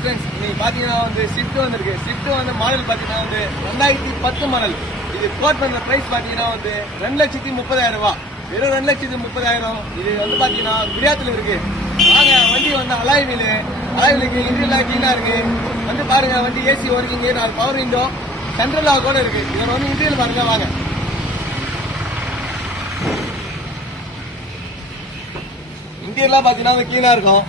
Friends இன்னைக்கு பாத்தீங்கன்னா வந்து ஸ்விஃப்ட் வந்திருக்கு. ஸ்விஃப்ட் வந்து மாடல் பாத்தீங்கன்னா வந்து 2010 மாடல். இது கோட் பண்ற பிரைஸ் பாத்தீங்கன்னா வந்து 2,30,000 ரூபாய். வெறும் 2,30,000. இது வந்து பாத்தீங்கன்னா குடியாத்துல இருக்கு. வாங்க, வண்டி வந்து அலாய் வீலுக்கு இன்டீரியர் கிளீனா இருக்கு. வந்து பாருங்க, வண்டி AC working, 4 power window, central lock கூட இருக்கு. இவர் வந்து இன்டீரியர் பாருங்க. வாங்க, இன்டீரியர்லாம் பாத்தீங்கன்னா கிளீனா இருக்கும்.